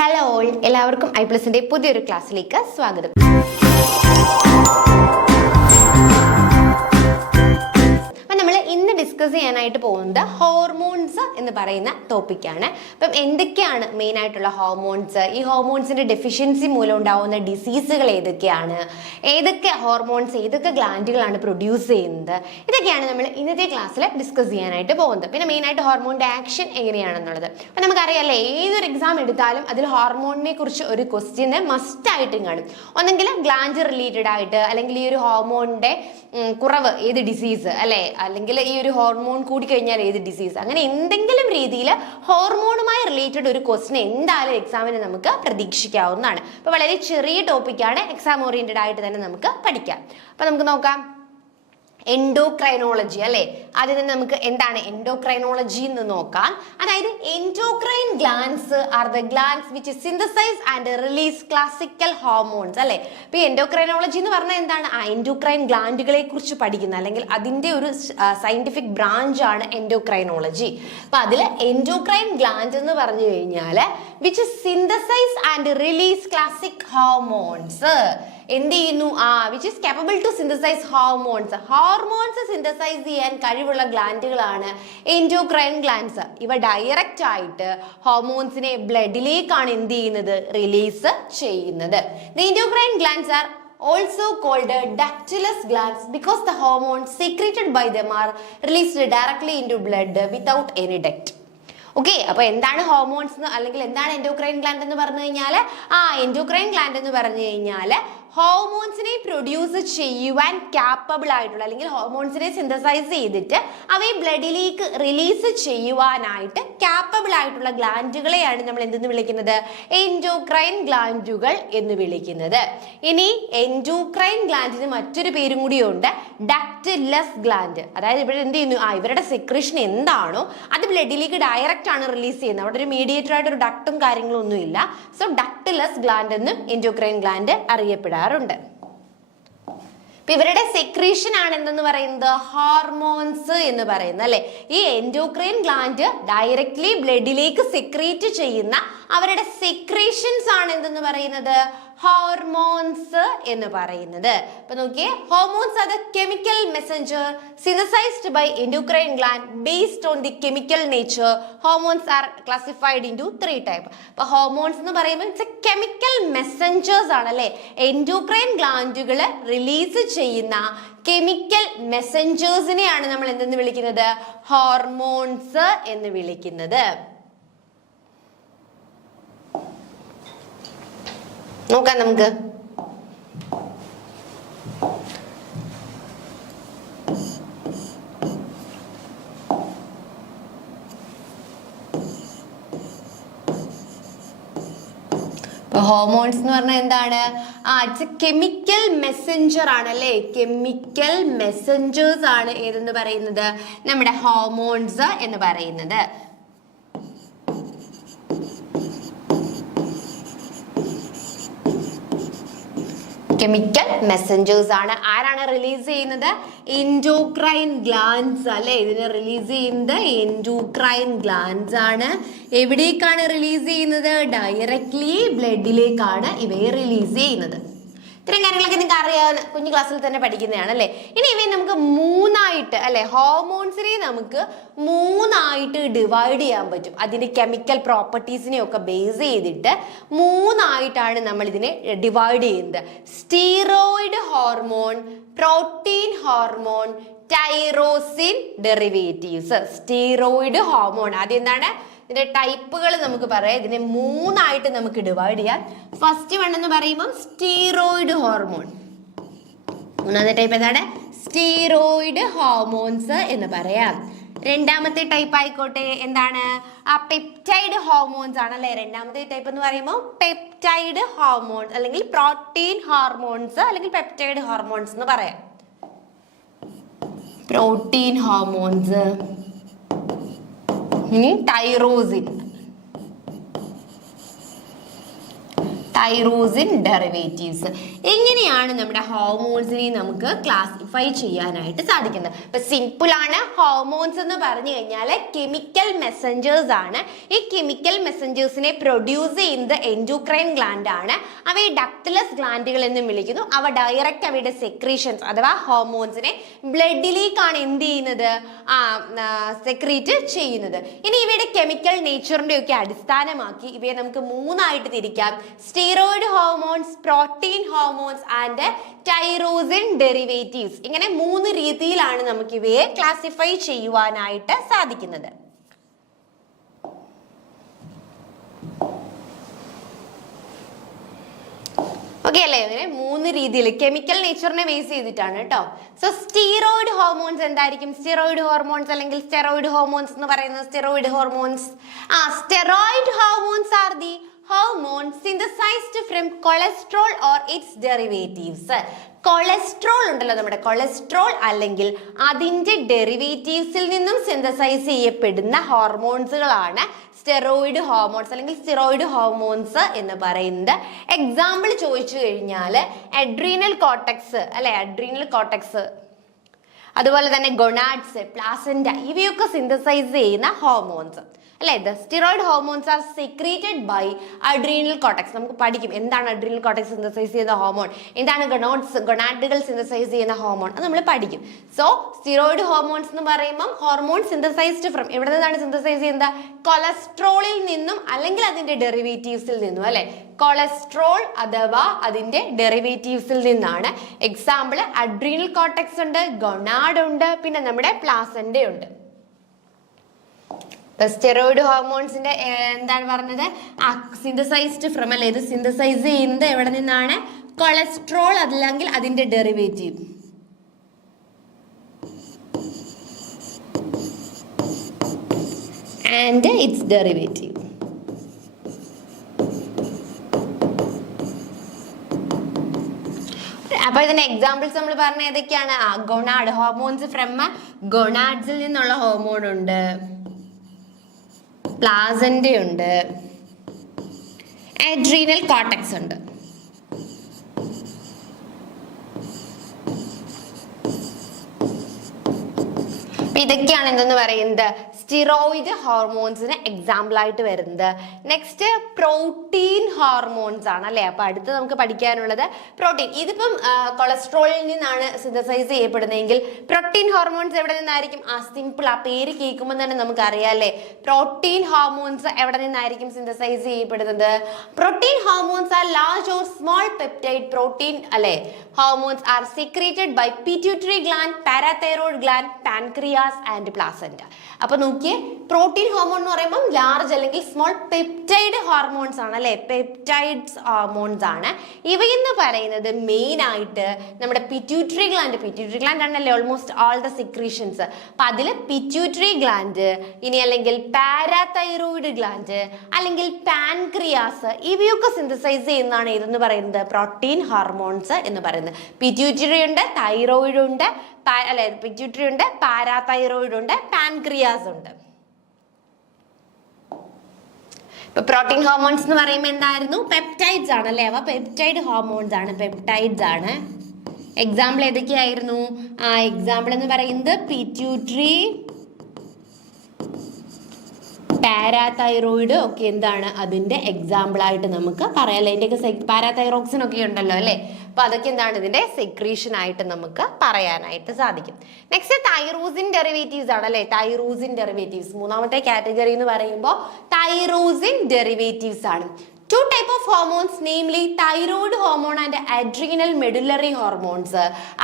Hello all, എല്ലാവർക്കും ഐപ്ലസിന്റെ പുതിയൊരു ക്ലാസ്സിലേക്ക് സ്വാഗതം. ഇന്ന് ഡിസ്കസ് ചെയ്യാനായിട്ട് പോകുന്നത് ഹോർമോൺസ് എന്ന് പറയുന്ന ടോപ്പിക്കാണ്. അപ്പം എന്തൊക്കെയാണ് മെയിൻ ആയിട്ടുള്ള ഹോർമോൺസ്, ഈ ഹോർമോൺസിന്റെ ഡെഫിഷ്യൻസി മൂലം ഉണ്ടാവുന്ന ഡിസീസുകൾ ഏതൊക്കെയാണ്, ഏതൊക്കെ ഹോർമോൺസ് ഏതൊക്കെ ഗ്ലാൻഡുകളാണ് പ്രൊഡ്യൂസ് ചെയ്യുന്നത്, ഇതൊക്കെയാണ് നമ്മൾ ഇന്നത്തെ ക്ലാസ്സിൽ ഡിസ്കസ് ചെയ്യാനായിട്ട് പോകുന്നത്. പിന്നെ മെയിൻ ആയിട്ട് ഹോർമോണിന്റെ ആക്ഷൻ എങ്ങനെയാണെന്നുള്ളത്. അപ്പം നമുക്കറിയാമല്ലേ, ഏതൊരു എക്സാം എടുത്താലും അതിൽ ഹോർമോണിനെ കുറിച്ച് ഒരു ക്വസ്റ്റ്യൻ മസ്റ്റ് ആയിട്ടും കാണും. ഒന്നെങ്കിൽ ഗ്ലാൻഡ് റിലേറ്റഡ് ആയിട്ട്, അല്ലെങ്കിൽ ഈ ഒരു ഹോർമോണിന്റെ കുറവ് ഏത് ഡിസീസ് അല്ലെ, അല്ലെങ്കിൽ ഈ ഒരു ഹോർമോൺ കൂടി കഴിഞ്ഞാൽ ഏത് ഡിസീസ്, അങ്ങനെ എന്തെങ്കിലും രീതിയിൽ ഹോർമോണുമായി റിലേറ്റഡ് ഒരു ക്വസ്റ്റ്യൻ എന്തായാലും എക്സാമിന് നമുക്ക് പ്രതീക്ഷിക്കാവുന്നതാണ്. അപ്പൊ വളരെ ചെറിയ ടോപ്പിക്കാണ്, എക്സാം ഓറിയന്റഡ് ആയിട്ട് തന്നെ നമുക്ക് പഠിക്കാം. അപ്പൊ നമുക്ക് നോക്കാം എൻഡോക്രൈനോളജി അല്ലെ. ആദ്യം തന്നെ നമുക്ക് എന്താണ് എൻഡോക്രൈനോളജി എന്ന് നോക്കാം. അതായത് endocrine glands are the glands which synthesize and release classical hormones അല്ലെ. ഇപ്പൊ എൻഡോക്രൈനോളജി എന്ന് പറഞ്ഞാൽ എന്താണ്, ആ എൻഡോക്രൈൻ ഗ്ലാൻഡുകളെ കുറിച്ച് പഠിക്കുന്ന അല്ലെങ്കിൽ അതിന്റെ ഒരു സയന്റിഫിക് ബ്രാഞ്ച് ആണ് എൻഡോക്രൈനോളജി. അപ്പൊ അതിൽ എൻഡോക്രൈൻ ഗ്ലാൻഡ് എന്ന് പറഞ്ഞു കഴിഞ്ഞാൽ which synthesize and release classic hormones എന്ത് ചെയ്യുന്നു, which is capable to synthesize hormones. Hormones synthesize ചെയ്യാൻ കഴിവുള്ള ഗ്ലാൻഡുകളാണ് എൻഡോക്രൈൻ ഗ്ലാൻഡ്സ്. ഇവ ഡയറക്റ്റ് ആയിട്ട് ഹോർമോൺസിനെ ബ്ലഡിലേക്കാണ് എന്ത് ചെയ്യുന്നത്, റിലീസ് ചെയ്യുന്നത്. The endocrine glands are also called ductless glands because the hormones secreted by them are released directly into blood without any duct. Okay, അപ്പൊ എന്താണ് ഹോർമോൺസ് അല്ലെങ്കിൽ എന്താണ് എൻഡോക്രൈൻ ഗ്ലാൻഡ് എന്ന് പറഞ്ഞു കഴിഞ്ഞാൽ, എൻഡോക്രൈൻ ഗ്ലാൻഡ് എന്ന് പറഞ്ഞു കഴിഞ്ഞാൽ ഹോർമോൺസിനെ പ്രൊഡ്യൂസ് ചെയ്യുവാൻ കാപ്പബിൾ ആയിട്ടുള്ള അല്ലെങ്കിൽ ഹോർമോൺസിനെ സിന്തസൈസ് ചെയ്തിട്ട് അവയെ ബ്ലഡിലേക്ക് റിലീസ് ചെയ്യുവാനായിട്ട് കാപ്പബിൾ ആയിട്ടുള്ള ഗ്ലാൻഡുകളെയാണ് നമ്മൾ എന്തെന്ന് വിളിക്കുന്നത്, എൻഡോക്രൈൻ ഗ്ലാൻഡുകൾ എന്ന് വിളിക്കുന്നത്. ഇനി എൻഡോക്രൈൻ ഗ്ലാൻഡിന് മറ്റൊരു പേരും കൂടിയുണ്ട്, ഡക്ട്ലെസ് ഗ്ലാൻഡ്. അതായത് ഇവിടെ എന്ത് ചെയ്യുന്നു, ഇവരുടെ സെക്രീഷൻ എന്താണോ അത് ബ്ലഡിലേക്ക് ഡയറക്റ്റ് ആണ് റിലീസ് ചെയ്യുന്നത്. അവിടെ ഒരു മീഡിയേറ്റർ ആയിട്ട് ഒരു ഡക്റ്റും കാര്യങ്ങളും ഒന്നും ഇല്ല. സോ ഡക്ട്ലെസ് ഗ്ലാൻഡ് എന്നും എൻഡോക്രൈൻ ഗ്ലാൻഡ് അറിയപ്പെടാറുണ്ട്. ഇവരുടെ സെക്രീഷൻ ആണ് എന്തെന്ന് പറയുന്നത്, ഹോർമോൺസ് എന്ന് പറയുന്നത് അല്ലെ. ഈ എൻഡോക്രൈൻ ഗ്ലാൻഡ് ഡയറക്ട്ലി ബ്ലഡിലേക്ക് സെക്രീറ്റ് ചെയ്യുന്ന അവരുടെ സെക്രീഷൻസ് ആണ് എന്തെന്ന് പറയുന്നത്, ഹോർമോൺസ് എന്ന് പറയുന്നത്. അപ്പൊ നോക്കിയേ, hormones are the chemical messenger synthesized by endocrine gland based on the chemical nature. Hormones are classified into 3 type. അപ്പൊ ഹോർമോൺസ് എന്ന് പറയുമ്പോൾ ഇറ്റ്സ് എ കെമിക്കൽ മെസ്സഞ്ചേഴ്സ് ആണ് അല്ലെ. എൻഡോക്രൈൻ ഗ്ലാൻഡുകൾ റിലീസ് ചെയ്യുന്ന കെമിക്കൽ മെസ്സഞ്ചേഴ്സിനെയാണ് നമ്മൾ എന്തെന്ന് വിളിക്കുന്നത്, ഹോർമോൺസ് എന്ന് വിളിക്കുന്നത്. നോക്കാം നമുക്ക്. ഹോർമോൺസ് എന്ന് പറഞ്ഞാൽ എന്താണ്, ഇറ്റ്സ് എ കെമിക്കൽ മെസ്സഞ്ചർ ആണ് അല്ലെ. കെമിക്കൽ മെസ്സഞ്ചേഴ്സ് ആണ് ഏതെന്ന് പറയുന്നത്, നമ്മുടെ ഹോർമോൺസ് എന്ന് പറയുന്നത്. കെമിക്കൽ മെസ്സഞ്ചേഴ്സ് ആണ്. ആരാണ് റിലീസ് ചെയ്യുന്നത്, എൻഡോക്രൈൻ ഗ്ലാൻഡ്സ് അല്ലെ. ഇതിനെ റിലീസ് ചെയ്യുന്നത് എൻഡോക്രൈൻ ഗ്ലാൻഡ്സ് ആണ്. എവിടേക്കാണ് റിലീസ് ചെയ്യുന്നത്, ഡയറക്ട്ലി ബ്ലഡിലേക്കാണ് ഇവയെ റിലീസ് ചെയ്യുന്നത്. ഇത്രയും കാര്യങ്ങളൊക്കെ നിങ്ങൾക്ക് അറിയാവുന്ന കുഞ്ഞു ക്ലാസ്സിൽ തന്നെ പഠിക്കുന്നതാണ് അല്ലെ. ഇനി ഇവയെ നമുക്ക് മൂന്നായിട്ട് അല്ലെ, ഹോർമോൺസിനെ നമുക്ക് മൂന്നായിട്ട് ഡിവൈഡ് ചെയ്യാൻ പറ്റും. അതിന്റെ കെമിക്കൽ പ്രോപ്പർട്ടീസിനെ ഒക്കെ ബേസ് ചെയ്തിട്ട് മൂന്നായിട്ടാണ് നമ്മൾ ഇതിനെ ഡിവൈഡ് ചെയ്യുന്നത്. Steroid hormone, protein hormone, tyrosine derivatives. Steroid hormone ആദ്യം എന്താണ്, ഇതിന്റെ ടൈപ്പുകൾ നമുക്ക് പറയാം. ഇതിനെ മൂന്നായിട്ട് നമുക്ക് ഡിവൈഡ് ചെയ്യാം. ഫസ്റ്റ് വൺ എന്ന് പറയുമ്പോൾ സ്റ്റീറോയിഡ് ഹോർമോൺ. മൂന്നാമത്തെ ടൈപ്പ് എന്താണ്, സ്റ്റീറോയിഡ് ഹോർമോൺസ് എന്ന് പറയാം. രണ്ടാമത്തെ ടൈപ്പ് ആയിക്കോട്ടെ എന്താണ്, പെപ്റ്റൈഡ് ഹോർമോൺസ് ആണ് അല്ലെ. രണ്ടാമത്തെ ടൈപ്പ് എന്ന് പറയുമ്പോൾ പെപ്റ്റൈഡ് ഹോർമോൺസ് അല്ലെങ്കിൽ പ്രോട്ടീൻ ഹോർമോൺസ് അല്ലെങ്കിൽ പെപ്റ്റൈഡ് ഹോർമോൺസ് എന്ന് പറയാം. Protein hormones. ഇനി ടൈറോസിൻ. Tyrosine derivatives. എങ്ങനെയാണ് നമ്മുടെ ഹോർമോൺസിനെ നമുക്ക് ക്ലാസിഫൈ ചെയ്യാനായിട്ട് സാധിക്കുന്നത്? ഇപ്പൊ സിമ്പിൾ ആണ്. ഹോർമോൺസ് എന്ന് പറഞ്ഞു കഴിഞ്ഞാൽ കെമിക്കൽ മെസ്സഞ്ചേഴ്സ് ആണ്. ഈ കെമിക്കൽ മെസ്സഞ്ചേഴ്സിനെ പ്രൊഡ്യൂസ് ചെയ്യുന്നത് എൻഡോക്രൈൻ ഗ്ലാൻഡ് ആണ്. അവയെ ഡക്ടിലസ് ഗ്ലാൻഡുകൾ എന്നും വിളിക്കുന്നു. അവ ഡയറക്റ്റ് അവയുടെ സെക്രീഷൻസ് അഥവാ ഹോർമോൺസിനെ ബ്ലഡിലേക്കാണ് എന്ത് ചെയ്യുന്നത്, സെക്രീറ്റ് ചെയ്യുന്നത്. ഇനി ഇവയുടെ കെമിക്കൽ നേച്ചറിന്റെ ഒക്കെ അടിസ്ഥാനമാക്കി ഇവയെ നമുക്ക് മൂന്നായിട്ട് തിരിക്കാം: steroid hormones, protein hormones and tyrosine derivatives. ഇങ്ങനെ മൂന്ന് രീതിയിലാണ് നമുക്ക് ഇവയെ ക്ലാസിഫൈ ചെയ്യുവാനായിട്ട് സാധിക്കുന്നത്. ഓക്കെ അല്ലേ? ഇങ്ങനെ മൂന്ന് രീതിയിൽ കെമിക്കൽ നേച്ചറിനെ ബേസ് ചെയ്തിട്ടാണ് കേട്ടോ. സോ സ്റ്റിറോയിഡ് ഹോർമോൺസ് എന്തായിരിക്കും? സ്റ്റിറോയിഡ് ഹോർമോൺസ് അല്ലെങ്കിൽ സ്റ്റെറോയിഡ് ഹോർമോൺസ് എന്ന് പറയുന്നത് steroid hormones steroid hormones are the hormones synthesized from cholesterol or its derivatives. Cholesterol ഉണ്ടല്ലോ, നമ്മുടെ കൊളസ്ട്രോൾ അല്ലെങ്കിൽ അതിന്റെ ഡെറിവേറ്റീവ്സിൽ നിന്നും സിന്തസൈസ് ചെയ്യപ്പെടുന്ന ഹോർമോൺസുകളാണ് സ്റ്റെറോയിഡ് ഹോർമോൺസ് അല്ലെങ്കിൽ സ്റ്റിറോയിഡ് ഹോർമോൺസ് എന്ന് പറയുന്നത്. എക്സാമ്പിൾ ചോദിച്ചു കഴിഞ്ഞാൽ അഡ്രീനൽ കോർട്ടക്സ് അല്ലെ, അഡ്രീനൽ കോർട്ടക്സ്, അതുപോലെ തന്നെ ഗൊണാഡ്സ്, പ്ലാസന്റ, ഇവയൊക്കെ സിന്തസൈസ് ചെയ്യുന്ന ഹോർമോൺസ് അല്ലെ. The steroid hormones are secreted by adrenal cortex. നമുക്ക് പഠിക്കും എന്താണ് അഡ്രീനൽ കോർട്ടക്സ് സിന്തസൈസ് ചെയ്യുന്ന ഹോർമോൺ, എന്താണ് ഗൊണാഡുകൾ സിന്തസൈസ് ചെയ്യുന്ന ഹോർമോൺ, അത് നമ്മൾ പഠിക്കും. സോ സ്റ്റിറോയിഡ് ഹോർമോൺസ് എന്ന് പറയുമ്പോൾ ഹോർമോൺ സിന്തസൈസ്ഡ് ഫ്രം, എവിടെ നിന്നാണ് സിന്തസൈസ് ചെയ്യുന്നത്? കൊളസ്ട്രോളിൽ നിന്നും അല്ലെങ്കിൽ അതിന്റെ ഡെറിവേറ്റീവ്സിൽ നിന്നും അല്ലെ. കൊളസ്ട്രോൾ അഥവാ അതിന്റെ ഡെറിവേറ്റീവ്സിൽ നിന്നാണ്. എക്സാമ്പിൾ അഡ്രീനൽ കോർട്ടക്സ് ഉണ്ട്, ഗൊണാഡ് ഉണ്ട്, പിന്നെ നമ്മുടെ പ്ലാസന്റ ഉണ്ട്. സ്റ്റെറോയിഡ് ഹോർമോൺസിന്റെ എന്താണ് പറഞ്ഞത്? സിന്തസൈസ്ഡ് ഫ്രം അല്ലെ, ഇത് സിന്തസൈസ് ചെയ്യുന്നത് എവിടെ നിന്നാണ്? കൊളസ്ട്രോൾ അല്ലെങ്കിൽ അതിന്റെ ഡെറിവേറ്റീവ്. And it's derivative. അപ്പൊ ഇതിന്റെ എക്സാമ്പിൾസ് നമ്മൾ പറഞ്ഞ ഏതൊക്കെയാണ്? ഗൊണാഡ് ഹോർമോൺസ് ഫ്രം ഗൊണാഡ്സിൽ നിന്നുള്ള ഹോർമോൺ ഉണ്ട്, പ്ലാസന്റ ഉണ്ട്, അഡ്രീനൽ കോർട്ടക്സ് ഉണ്ട്. ഇതൊക്കെയാണ് എന്തെന്ന് പറയുന്നത്? സ്റ്റിറോയിഡ് ഹോർമോൺസിന് എക്സാമ്പിൾ ആയിട്ട് വരുന്നത്. നെക്സ്റ്റ് പ്രോട്ടീൻ ഹോർമോൺസ് ആണ് അല്ലെ. അപ്പൊ അടുത്ത് നമുക്ക് പഠിക്കാനുള്ളത് പ്രോട്ടീൻ. ഇതിപ്പം കൊളസ്ട്രോളിൽ നിന്നാണ് സിന്തസൈസ് ചെയ്യപ്പെടുന്നതെങ്കിൽ പ്രോട്ടീൻ ഹോർമോൺസ് എവിടെ നിന്നായിരിക്കും? സിമ്പിൾ, ആ പേര് കേൾക്കുമ്പോൾ തന്നെ നമുക്ക് അറിയാം അല്ലെ. പ്രോട്ടീൻ ഹോർമോൺസ് എവിടെ നിന്നായിരിക്കും സിന്തസൈസ് ചെയ്യപ്പെടുന്നത്? Protein hormones are large or small peptide protein അല്ലെ. Hormones are secreted by pituitary gland, parathyroid gland, pancreas and placenta. അപ്പൊ നോക്കിയേ, പ്രോട്ടീൻ ഹോർമോൺ എന്ന് പറയുമ്പോൾ ലാർജ് അല്ലെങ്കിൽ സ്മോൾ പെപ്റ്റൈഡ് ഹോർമോൺസ് ആണ് അല്ലെ. പെപ്റ്റൈഡ്സ് ഹോർമോൺസ് ആണ്. ഇവയെന്ന് പറയുന്നത് മെയിൻ ആയിട്ട് നമ്മുടെ പിറ്റ്യൂട്ടറി ഗ്ലാൻഡ് ആണല്ലേ ഓൾമോസ്റ്റ് ഓൾ ദ സെക്രീഷൻസ്. അപ്പൊ അതില് പിറ്റ്യൂട്ടറി ഗ്ലാൻഡ്, ഇനി അല്ലെങ്കിൽ പാരാതൈറോയിഡ് ഗ്ലാൻഡ് അല്ലെങ്കിൽ പാൻക്രിയാസ്, ഇവയൊക്കെ സിന്തസൈസ് ചെയ്യുന്നതാണ് ഇതെന്ന് പറയുന്നത് പ്രോട്ടീൻ ഹോർമോൺസ് എന്ന് പറയുന്നത്. പിറ്റ്യൂട്ടറി ഉണ്ട്, തൈറോയിഡ് ഉണ്ട്, പിറ്റ്യൂട്ടറി ഉണ്ട്, പാരാതൈറോയിഡ് ഉണ്ട്, പാൻക്രിയാസ് ഉണ്ട്. ഇപ്പൊ പ്രോട്ടീൻ ഹോർമോൺസ് എന്ന് പറയുമ്പോൾ എന്തായിരുന്നു? പെപ്റ്റൈഡ്സ് ആണ് അല്ലെ. അവ പെപ്റ്റൈഡ് ഹോർമോൺസ് ആണ്, പെപ്റ്റൈഡ്സ് ആണ്. എക്സാമ്പിൾ ഏതൊക്കെയായിരുന്നു? എക്സാമ്പിൾ എന്ന് പറയുന്നത് പിറ്റ്യൂട്ടറി, പാരാതൈറോയിഡ് ഒക്കെ എന്താണ് അതിന്റെ എക്സാമ്പിൾ ആയിട്ട് നമുക്ക് പറയാം അല്ലെ. ഇതിന്റെയൊക്കെ പാരാതൈറോക്സിൻ ഒക്കെ ഉണ്ടല്ലോ അല്ലെ. അപ്പൊ അതൊക്കെ എന്താണ് ഇതിന്റെ സെക്രീഷൻ ആയിട്ട് നമുക്ക് പറയാനായിട്ട് സാധിക്കും. നെക്സ്റ്റ് തൈറോസിൻ ഡെറിവേറ്റീവ്സ് ആണ് അല്ലെ. തൈറോസിൻ ഡെറിവേറ്റീവ്സ് മൂന്നാമത്തെ കാറ്റഗറി എന്ന് പറയുമ്പോൾ തൈറോസിൻ ഡെറിവേറ്റീവ്സ് ആണ്. Two type of hormones, namely thyroid hormone and adrenal medullary hormones,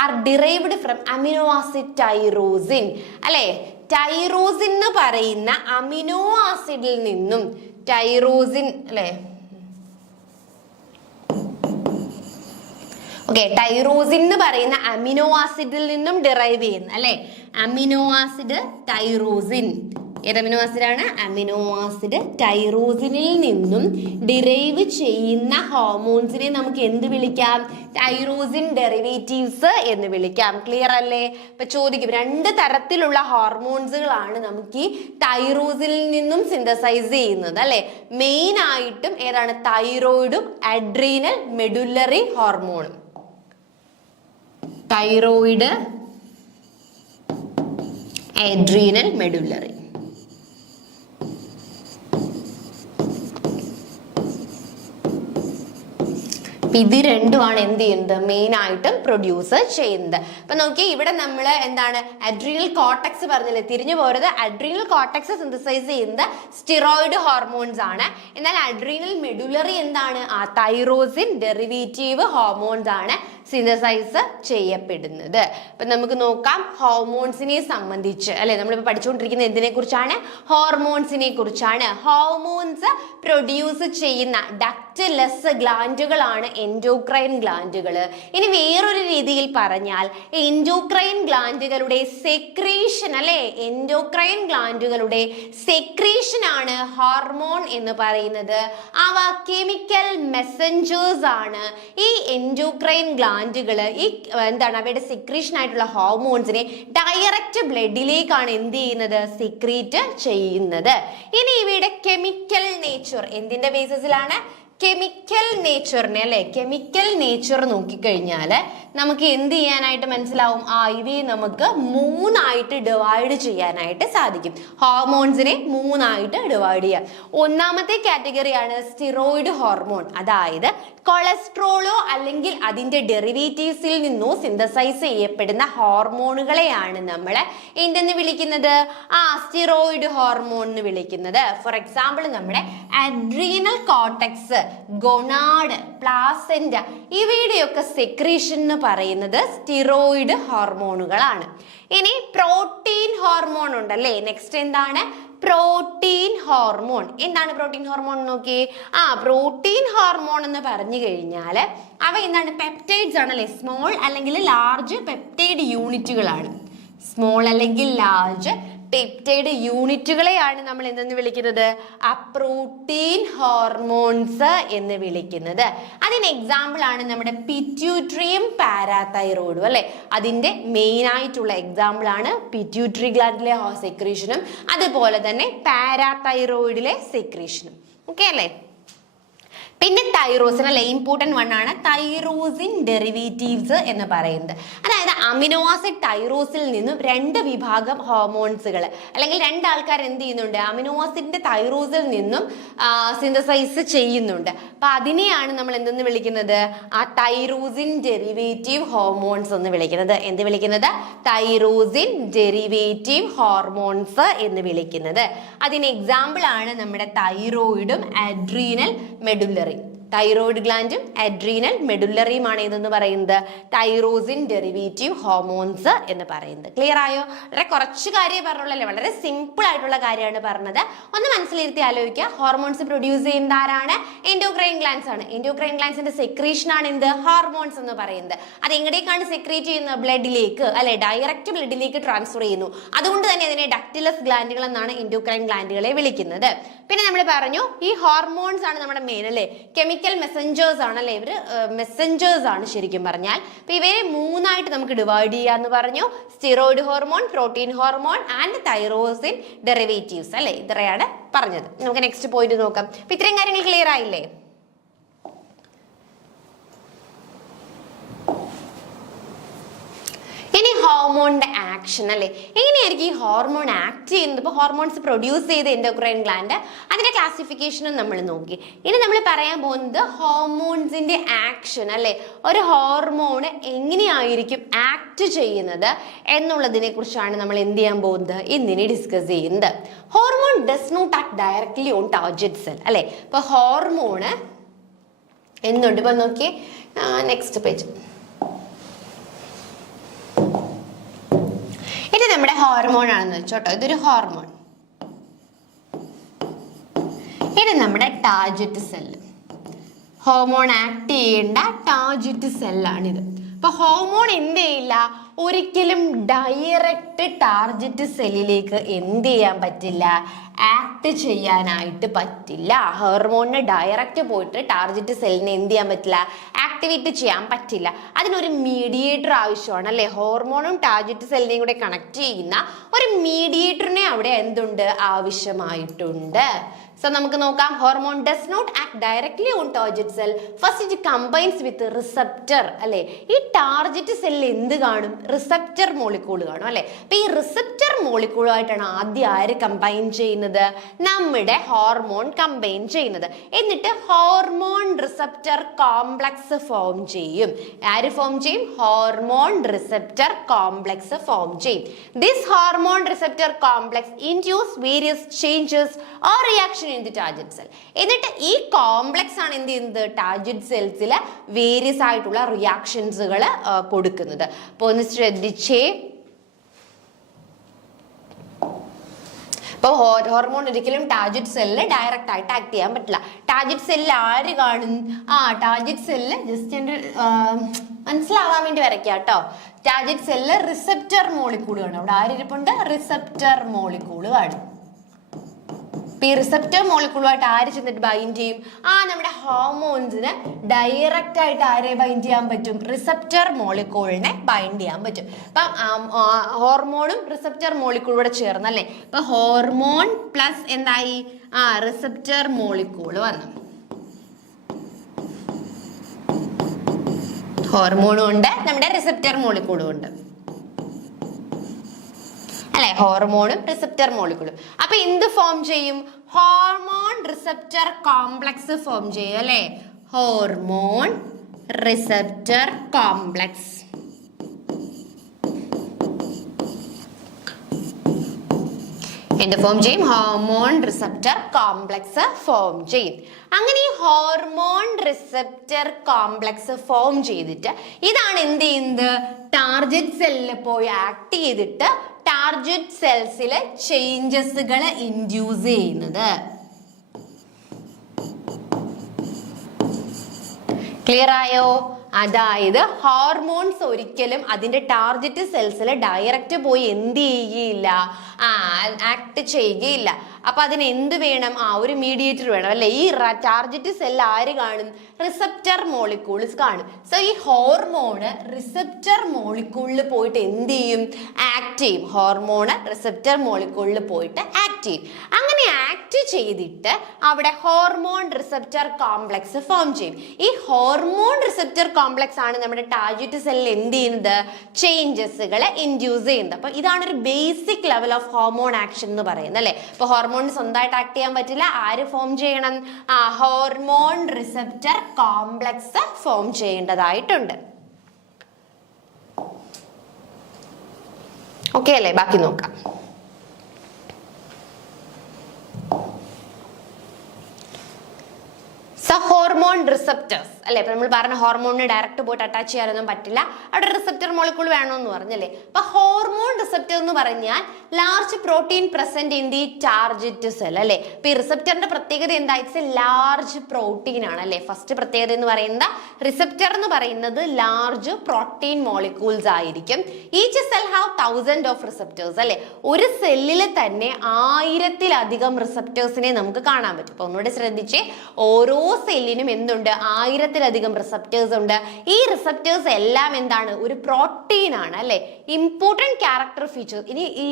are derived from amino acid tyrosine. അല്ലെ, ടൈറോസിൻ എന്ന് പറയുന്ന അമിനോ ആസിഡിൽ നിന്നും ടൈറോസിൻ അല്ലെ. ഓക്കെ, ടൈറോസിൻ എന്ന് പറയുന്ന അമിനോ ആസിഡിൽ നിന്നും ഡിറൈവ് ചെയ്യുന്ന അല്ലെ. അമിനോ ആസിഡ് ടൈറോസിൻ, ഏത് അമിനോ ആസിഡാണ്? അമിനോ ആസിഡ് ടൈറോസിനിൽ നിന്നും ഡിറൈവ് ചെയ്യുന്ന ഹോർമോൺസിനെ നമുക്ക് എന്ത് വിളിക്കാം? ടൈറോസിൻ ഡെറിവേറ്റീവ്സ് എന്ന് വിളിക്കാം. ക്ലിയർ അല്ലേ? ഇപ്പൊ ചോദിക്കും, 2 തരത്തിലുള്ള ഹോർമോൺസുകളാണ് നമുക്ക് ഈ തൈറോസിനിൽ നിന്നും സിന്തസൈസ് ചെയ്യുന്നത് അല്ലെ. മെയിൻ ആയിട്ടും ഏതാണ്? തൈറോയിഡും അഡ്രീനൽ മെഡുലറി ഹോർമോണും. Thyroid, adrenal medullary. ഇത് രണ്ടുമാണ് എന്ത് ചെയ്യുന്നത്? മെയിൻ ആയിട്ടും പ്രൊഡ്യൂസ് ചെയ്യുന്നത്. അപ്പൊ നോക്കി, ഇവിടെ നമ്മൾ എന്താണ് അഡ്രീനൽ കോർട്ടക്സ് പറഞ്ഞില്ലേ, തിരിഞ്ഞു പോരുത്. അഡ്രീനൽ കോർട്ടക്സ് സിന്തസൈസ് ചെയ്യുന്നത് സ്റ്റിറോയിഡ് ഹോർമോൺസ് ആണ്. എന്നാൽ അഡ്രീനൽ മെഡുലറി എന്താണ്? ആ തൈറോസിൻ ഡെറിവേറ്റീവ് ഹോർമോൺസ് ആണ് സിന്തസൈസ് ചെയ്യപ്പെടുന്നത്. അപ്പൊ നമുക്ക് നോക്കാം ഹോർമോൺസിനെ സംബന്ധിച്ച് അല്ലെ. നമ്മളിപ്പോൾ പഠിച്ചുകൊണ്ടിരിക്കുന്നത് എന്തിനെ കുറിച്ചാണ്? ഹോർമോൺസിനെ കുറിച്ചാണ്. ഹോർമോൺസ് പ്രൊഡ്യൂസ് ചെയ്യുന്ന ഡക്റ്റ്ലെസ് ഗ്ലാൻഡുകളാണ് എൻഡോക്രൈൻ ഗ്ലാൻഡുകൾ. ഇനി വേറൊരു രീതിയിൽ പറഞ്ഞാൽ എൻഡോക്രൈൻ ഗ്ലാൻഡുകളുടെ സെക്രീഷൻ അല്ലെ, എൻഡോക്രൈൻ ഗ്ലാൻഡുകളുടെ സെക്രീഷൻ ആണ് ഹോർമോൺ എന്ന് പറയുന്നത്. അവ കെമിക്കൽ മെസ്സഞ്ചേഴ്സ് ആണ്. ഈ എൻഡോക്രൈൻ ഗ്ലാൻഡുകൾ ഈ എന്താണ് അവയുടെ സെക്രീഷൻ ആയിട്ടുള്ള ഹോർമോൺസിനെ ഡയറക്റ്റ് ബ്ലഡിലേക്കാണ് എന്ത് ചെയ്യുന്നത്? സെക്രീറ്റ് ചെയ്യുന്നത്. ഇനി ഇവയുടെ കെമിക്കൽ നേച്ചർ എന്തിന്റെ ബേസിസിലാണ്? കെമിക്കൽ നേച്ചറിനെ അല്ലെ, കെമിക്കൽ നേച്ചർ നോക്കിക്കഴിഞ്ഞാൽ നമുക്ക് എന്ത് ചെയ്യാനായിട്ട് മനസ്സിലാവും? ഇവയെ നമുക്ക് 3ആയിട്ട് ഡിവൈഡ് ചെയ്യാനായിട്ട് സാധിക്കും. ഹോർമോൺസിനെ 3ആയിട്ട് ഡിവൈഡ് ചെയ്യാം. ഒന്നാമത്തെ കാറ്റഗറിയാണ് സ്റ്റിറോയിഡ് ഹോർമോൺ. അതായത് കൊളസ്ട്രോളോ അല്ലെങ്കിൽ അതിന്റെ ഡെറിവേറ്റീവ്സിൽ നിന്നോ സിന്തസൈസ് ചെയ്യപ്പെടുന്ന ഹോർമോണുകളെയാണ് നമ്മൾ എന്തെന്ന് വിളിക്കുന്നത്? സ്റ്റിറോയിഡ് ഹോർമോൺ എന്ന് വിളിക്കുന്നത്. ഫോർ എക്സാമ്പിൾ നമ്മുടെ adrenal cortex, gonad, placenta ഇവയുടെയൊക്കെ secretion എന്ന് പറയുന്നത് സ്റ്റിറോയിഡ് ഹോർമോണുകളാണ്. ഇനി പ്രോട്ടീൻ ഹോർമോൺ ഉണ്ടല്ലേ. നെക്സ്റ്റ് എന്താണ്? Protein hormone. എന്താണ് പ്രോട്ടീൻ ഹോർമോൺ? നോക്കിയേ. പ്രോട്ടീൻ ഹോർമോൺ എന്ന് പറഞ്ഞു കഴിഞ്ഞാൽ അവ എന്താണ്? പെപ്റ്റൈഡ്സ് ആണല്ലേ. സ്മോൾ അല്ലെങ്കിൽ ലാർജ് പെപ്റ്റൈഡ് യൂണിറ്റുകളാണ്. സ്മോൾ അല്ലെങ്കിൽ ലാർജ് പെപ്റ്റൈഡ് യൂണിറ്റുകളെയാണ് നമ്മൾ എന്തെന്ന് വിളിക്കുന്നത്? പ്രോട്ടീൻ ഹോർമോൺസ് എന്ന് വിളിക്കുന്നത്. അതിന് എക്സാമ്പിൾ ആണ് നമ്മുടെ പിറ്റ്യൂട്ടറിയും പാരാതൈറോയിഡും അല്ലെ. അതിന്റെ മെയിൻ ആയിട്ടുള്ള എക്സാമ്പിൾ ആണ് പിറ്റ്യൂട്ടറി ഗ്ലാൻഡിലെ സെക്രീഷനും അതുപോലെ തന്നെ പാരാതൈറോയിഡിലെ സെക്രീഷനും. ഓക്കെ അല്ലേ? പിന്നെ തൈറോസിൻ അല്ലെ, ഇമ്പോർട്ടൻറ്റ് വൺ ആണ് തൈറോസിൻ ഡെറിവേറ്റീവ്സ് എന്ന് പറയുന്നത്. അതായത് അമിനോ ആസിഡ് തൈറോസിൽ നിന്നും 2 വിഭാഗം ഹോർമോൺസുകൾ അല്ലെങ്കിൽ 2 ആൾക്കാർ എന്ത് ചെയ്യുന്നുണ്ട്? അമിനോ ആസിഡിന്റെ തൈറോസിൽ നിന്നും സിന്തസൈസ് ചെയ്യുന്നുണ്ട്. അപ്പൊ അതിനെയാണ് നമ്മൾ എന്തെന്ന് വിളിക്കുന്നത്? തൈറോസിൻ ഡെറിവേറ്റീവ് ഹോർമോൺസ് എന്ന് വിളിക്കുന്നത്. എന്ത് വിളിക്കുന്നത്? തൈറോസിൻ ഡെറിവേറ്റീവ് ഹോർമോൺസ് എന്ന് വിളിക്കുന്നത്. അതിന് എക്സാമ്പിൾ ആണ് നമ്മുടെ തൈറോയിഡും അഡ്രീനൽ മെഡുലറി. തൈറോയിഡ് ഗ്ലാൻഡും അഡ്രീനൽ മെഡുലറിയുമാണ് ഇതെന്ന് പറയുന്നത് തൈറോസിൻ ഡെറിവേറ്റീവ് ഹോർമോൺസ് എന്ന് പറയുന്നത്. ക്ലിയർ ആയോ? വളരെ കുറച്ച് കാര്യം പറഞ്ഞുള്ളൂ, വളരെ സിമ്പിൾ ആയിട്ടുള്ള കാര്യമാണ് പറഞ്ഞത്. ഒന്ന് മനസ്സിലിരുത്തി ആലോചിക്കുക. ഹോർമോൺസ് പ്രൊഡ്യൂസ് ചെയ്യുന്ന ആരാണ്? എൻഡോക്രൈൻ ഗ്ലാൻഡ്സ് ആണ്. എൻഡോക്രൈൻ ഗ്ലാൻഡ്സിന്റെ സെക്രീഷൻ ആണ് എന്ത്? ഹോർമോൺസ് എന്ന് പറയുന്നത്. അത് എങ്ങടേക്കാണ് സെക്രീറ്റ് ചെയ്യുന്നത്? ബ്ലഡിലേക്ക് അല്ലെ, ഡയറക്റ്റ് ബ്ലഡിലേക്ക് ട്രാൻസ്ഫർ ചെയ്യുന്നു. അതുകൊണ്ട് തന്നെ അതിനെ ഡക്റ്റിലസ് ഗ്ലാൻഡുകൾ എന്നാണ് എൻഡോക്രൈൻ ഗ്ലാൻഡുകളെ വിളിക്കുന്നത്. പിന്നെ നമ്മൾ പറഞ്ഞു ഈ ഹോർമോൺസ് ആണ് നമ്മുടെ മെയിൻ അല്ലെ, കെമിക്കൽ മെസ്സഞ്ചേഴ്സ് ആണ് അല്ലെ. ഇവർ മെസ്സഞ്ചേഴ്സ് ആണ് ശരിക്കും പറഞ്ഞാൽ. അപ്പൊ ഇവരെ 3ആയിട്ട് നമുക്ക് ഡിവൈഡ് ചെയ്യാന്ന് പറഞ്ഞു. Steroid hormone, protein hormone and tyrosine derivatives അല്ലെ. ഇത്രയാണ് പറഞ്ഞത്. നമുക്ക് നെക്സ്റ്റ് പോയിന്റ് നോക്കാം. അപ്പൊ ഇത്രയും കാര്യങ്ങൾ ക്ലിയർ ആയില്ലേ? ഇനി ഹോർമോണിന്റെ ആക്ഷൻ അല്ലെ, എങ്ങനെയായിരിക്കും ഈ ഹോർമോൺ ആക്ട് ചെയ്യുന്നത്? ഇപ്പോൾ ഹോർമോൺസ് പ്രൊഡ്യൂസ് ചെയ്ത എൻഡോക്രൈൻ ഗ്ലാൻഡ്, അതിന്റെ ക്ലാസിഫിക്കേഷനും നമ്മൾ നോക്കി. ഇനി നമ്മൾ പറയാൻ പോകുന്നത് ഹോർമോൺസിന്റെ ആക്ഷൻ അല്ലെ. ഒരു ഹോർമോൺ എങ്ങനെയായിരിക്കും ആക്ട് ചെയ്യുന്നത് എന്നുള്ളതിനെ കുറിച്ചാണ് നമ്മൾ എന്ത് ചെയ്യാൻ പോകുന്നത്? ഇന്നിനി ഡിസ്കസ് ചെയ്യുന്നത്. Hormone does not act directly on target cell അല്ലെ. ഇപ്പൊ ഹോർമോണ് എന്തുണ്ട്? ഇപ്പൊ നോക്കിയേ, നെക്സ്റ്റ് പേജ്. ഇത് നമ്മുടെ ഹോർമോൺ ആണെന്ന് വെച്ചോട്ടോ. ഇതൊരു ഹോർമോൺ. ഇത് നമ്മുടെ ടാർഗറ്റ് സെല്ല്. ഹോർമോൺ ആക്ട് ചെയ്യേണ്ട ടാർഗറ്റ് സെല്ലാണിത്. അപ്പൊ ഹോർമോൺ എന്ത് ചെയ്യില്ല? ഒരിക്കലും ഡയറക്റ്റ് ടാർഗറ്റ് സെല്ലിലേക്ക് എന്ത് ചെയ്യാൻ പറ്റില്ല, ആക്ട് ചെയ്യാനായിട്ട് പറ്റില്ല. ഹോർമോണിന് ഡയറക്റ്റ് പോയിട്ട് ടാർഗറ്റ് സെല്ലിനെ എന്ത് ചെയ്യാൻ പറ്റില്ല, ആക്ടിവേറ്റ് ചെയ്യാൻ പറ്റില്ല. അതിനൊരു മീഡിയേറ്റർ ആവശ്യമാണ് അല്ലെ. ഹോർമോണും ടാർഗറ്റ് സെല്ലിനെയും കൂടെ കണക്ട് ചെയ്യുന്ന ഒരു മീഡിയേറ്ററിനെ അവിടെ എന്തുണ്ട്, ആവശ്യമായിട്ടുണ്ട്. സോ നമുക്ക് നോക്കാം. Hormone does not act directly on target cell. First it combines with receptor അല്ലെ. ഈ ടാർഗറ്റ് സെല്ലിൽ എന്ത് കാണും, റിസപ്റ്റർ മോളിക്യൂൾ കാണും അല്ലെ. അപ്പൊ ഈ റിസപ്റ്റർ മോളിക്യൂളായിട്ടാണ് ആദ്യം ആര് കമ്പൈൻ ചെയ്യുന്നത്, നമ്മുടെ ഹോർമോൺ കമ്പൈൻ ചെയ്യുന്നത്. എന്നിട്ട് ഹോർമോൺ റിസപ്റ്റർ കോംപ്ലക്സ് ഫോം ചെയ്യും. ആര് ഫോം ചെയ്യും, ഹോർമോൺ റിസപ്റ്റർ കോംപ്ലക്സ് ഫോം ചെയ്യും. This hormone receptor complex induce various changes or reaction in the target cell. എന്നിട്ട് ഈ കോംപ്ലക്സ് ആണ് എന്ത് ചെയ്യുന്നത്, ടാർഗറ്റ് സെൽസിൽ വേരിയസ് ആയിട്ടുള്ള റിയാക്ഷൻസുകൾ കൊടുക്കുന്നത്. അപ്പൊ ഒന്ന് ശ്രദ്ധിച്ചേ. അപ്പോൾ ഹോർമോൺ ഒരിക്കലും ടാർഗറ്റ് സെല്ലിൽ ഡയറക്റ്റ് ആയിട്ട് ആക്ട് ചെയ്യാൻ പറ്റില്ല. ടാർഗറ്റ് സെല്ലിൽ ആര് കാണും, ടാർഗറ്റ് സെല്ലിൽ ജസ്റ്റ് മനസ്സിലാവാൻ വേണ്ടി വരയ്ക്കാം കേട്ടോ. ടാർഗറ്റ് സെല്ലിൽ റിസപ്റ്റർ മോളിക്യൂൾ കാണും. അവിടെ ആരിപ്പുണ്ട്, റിസപ്റ്റർ മോളിക്യൂൾ കാണും. ഈ റിസപ്റ്റർ മോളിക്യൂളുമായിട്ട് ആര് ചെന്നിട്ട് ബൈൻഡ് ചെയ്യും, നമ്മുടെ ഹോർമോൺസിന് ഡയറക്റ്റ് ആയിട്ട് ആരെ ബൈൻഡ് ചെയ്യാൻ പറ്റും, റിസപ്റ്റർ മോളിക്യൂളിനെ ബൈൻഡ് ചെയ്യാൻ പറ്റും. അപ്പം ഹോർമോണും റിസപ്റ്റർ മോളിക്യൂളൂടെ ചേർന്നല്ലേ. ഇപ്പൊ ഹോർമോൺ പ്ലസ് എന്തായി, റിസപ്റ്റർ മോളിക്യൂൾ വന്നു. ഹോർമോണും ഉണ്ട്, നമ്മുടെ റിസപ്റ്റർ മോളിക്യൂളും ഉണ്ട് അല്ലെ. ഹോർമോണും റിസപ്റ്റർ മോളിക്യൂളും. അപ്പൊ എന്ത് ഫോം ചെയ്യും, ഹോർമോൺ റിസപ്റ്റർ കോംപ്ലക്സ് ഫോം ചെയ്യും അല്ലെ. Hormone receptor complex. എന്ത് ഫോം ചെയ്യും, ഹോർമോൺ റിസപ്റ്റർ കോംപ്ലക്സ് ഫോം ചെയ്യും. അങ്ങനെ ഈ ഹോർമോൺ റിസപ്റ്റർ കോംപ്ലക്സ് ഫോം ചെയ്തിട്ട് ഇതാണ് എന്ത് ചെയ്യുന്നത്, ടാർഗറ്റ് സെല്ലിൽ പോയി ആക്ട് ചെയ്തിട്ട് ടാർഗറ്റ് സെൽസിലെ ചേഞ്ചസുകൾ ഇൻഡ്യൂസ് ചെയ്യുന്നത്. ക്ലിയർ ആയോ? അതായത് ഹോർമോൺസ് ഒരിക്കലും അതിന്റെ ടാർഗറ്റ് സെൽസിൽ ഡയറക്റ്റ് പോയി എന്ത് ചെയ്യുകയില്ല, ആക്ട് ചെയ്യുകയില്ല. അപ്പൊ അതിന് എന്ത് വേണം, ഒരു മീഡിയേറ്റർ വേണം അല്ലെ. ഈ ടാർഗറ്റ് സെൽ ആര് കാണും, റിസപ്റ്റർ മോളിക്യൂൾസ് കാണും. സോ ഈ ഹോർമോണ് റിസപ്റ്റർ മോളിക്യൂളിൽ പോയിട്ട് എന്ത് ചെയ്യും, ആക്ട് ചെയ്യും. ഹോർമോണ് റിസപ്റ്റർ മോളിക്യൂളിൽ പോയിട്ട് ആക്ട് ചെയ്യും. അങ്ങനെ ആക്ട് ചെയ്തിട്ട് അവിടെ ഹോർമോൺ റിസപ്റ്റർ കോംപ്ലക്സ് ഫോം ചെയ്യും. ഈ ഹോർമോൺ റിസപ്റ്റർ കോംപ്ലക്സ് ആണ് നമ്മുടെ ടാർഗറ്റ് സെല്ലിൽ എന്ത് ചെയ്യുന്നത്, ചേഞ്ചസുകൾ ഇൻഡ്യൂസ് ചെയ്യുന്നത്. അപ്പൊ ഇതാണ് ഒരു basic level of hormone action എന്ന് പറയുന്നത് അല്ലെ. ഇപ്പൊ ഹോർമോൺ സ്വന്തമായിട്ട് ആക്ട് ചെയ്യാൻ പറ്റില്ല, ആര് ഫോം ചെയ്യണം, ഹോർമോൺ റിസപ്റ്റർ കോംപ്ലക്സ് ഫോം ചെയ്യേണ്ടതായിട്ടുണ്ട്. ഓക്കെ അല്ലേ? ബാക്കി നോക്കാം. ഹോർമോൺ റിസപ്റ്റേഴ്സ് അല്ലെ. ഇപ്പൊ നമ്മൾ പറഞ്ഞ ഹോർമോണിന് ഡയറക്റ്റ് പോയിട്ട് അറ്റാച്ച് ചെയ്യാനൊന്നും പറ്റില്ല, അവിടെ റിസപ്റ്റർ മോളിക്യൂൾ വേണമെന്ന് പറഞ്ഞല്ലേ. അപ്പൊ ഹോർമോൺ റിസപ്റ്റർ എന്ന് പറഞ്ഞാൽ large protein present in the target cell അല്ലെ. ഇപ്പൊ ഈ റിസപ്റ്ററിന്റെ പ്രത്യേകത എന്താ, ഇറ്റ്സ് എ ലാർജ് പ്രോട്ടീൻ ആണ് അല്ലെ. ഫസ്റ്റ് പ്രത്യേകത എന്ന് പറയുന്നത് റിസപ്റ്റർ എന്ന് പറയുന്നത് ലാർജ് പ്രോട്ടീൻ മോളിക്യൂൾസ് ആയിരിക്കും. Each cell have 1000 of receptors അല്ലെ. ഒരു സെല്ലിൽ തന്നെ 1000-ലധികം റിസപ്റ്റേഴ്സിനെ നമുക്ക് കാണാൻ പറ്റും. അപ്പൊ ഒന്നുകൂടെ ശ്രദ്ധിച്ചേ, ഓരോ സെല്ലിനും എന്തുണ്ട്, 1000-ലധികം റിസപ്റ്റേഴ്സ് ഉണ്ട്. ഈ റിസപ്റ്റേഴ്സ് എല്ലാം എന്താണ്, ഒരു പ്രോട്ടീൻ ആണ് അല്ലെ. Important character feature. ഇനി ഈ